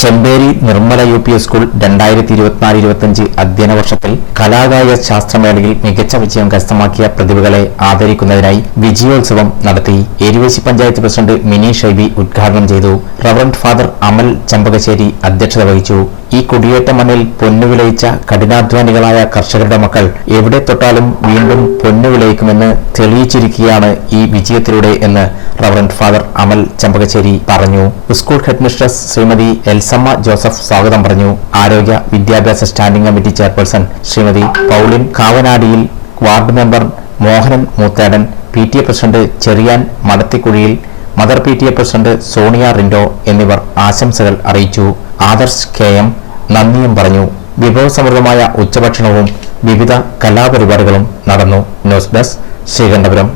Chemperi Nirmala U P school രണ്ടായിരത്തി ഇരുപത്തിനാല് ഇരുപത്തിയഞ്ച് അധ്യയന വർഷത്തിൽ കലാകായ ശാസ്ത്രമേളയിൽ മികച്ച വിജയം കരസ്ഥമാക്കിയ പ്രതിഭകളെ ആദരിക്കുന്നതിനായി വിജയോത്സവം നടത്തി എരുവേശി പഞ്ചായത്ത് പ്രസിഡന്റ് മിനി ഷൈബി ഉദ്ഘാടനം ചെയ്തു. റവറന്റ് ഫാദർ അമൽ ചെമ്പകശ്ശേരി അധ്യക്ഷത വഹിച്ചു. ഈ കുടിയേറ്റ മണ്ണിൽ പൊന്നുവിളയിച്ച കഠിനാധ്വാനികളായ കർഷകരുടെ മക്കൾ എവിടെ തൊട്ടാലും വീണ്ടും പൊന്നുവിളയിക്കുമെന്ന് തെളിയിച്ചിരിക്കുകയാണ് ഈ വിജയത്തിലൂടെ എന്ന് റവറന്റ് ഫാദർ അമൽ ചെമ്പകശ്ശേരി പറഞ്ഞു. School headmistress Shrimati Elsamma Joseph സ്വാഗതം പറഞ്ഞു. ആരോഗ്യ വിദ്യാഭ്യാസ standing committee chairperson Shrimati Pauline Kavanadiyil ward member Mohanan Moothedan P T A president Cheriyan Madathikuzhiyil mother P T A president Sonia Rindo എന്നിവർ ആശംസകൾ അറിയിച്ചു. ആദർശ് കെ എം നന്ദിയും പറഞ്ഞു. വിഭവസമൃദ്ധമായ ഉച്ചഭക്ഷണവും വിവിധ കലാപരിപാടികളും നടന്നു. News desk Sreekandapuram.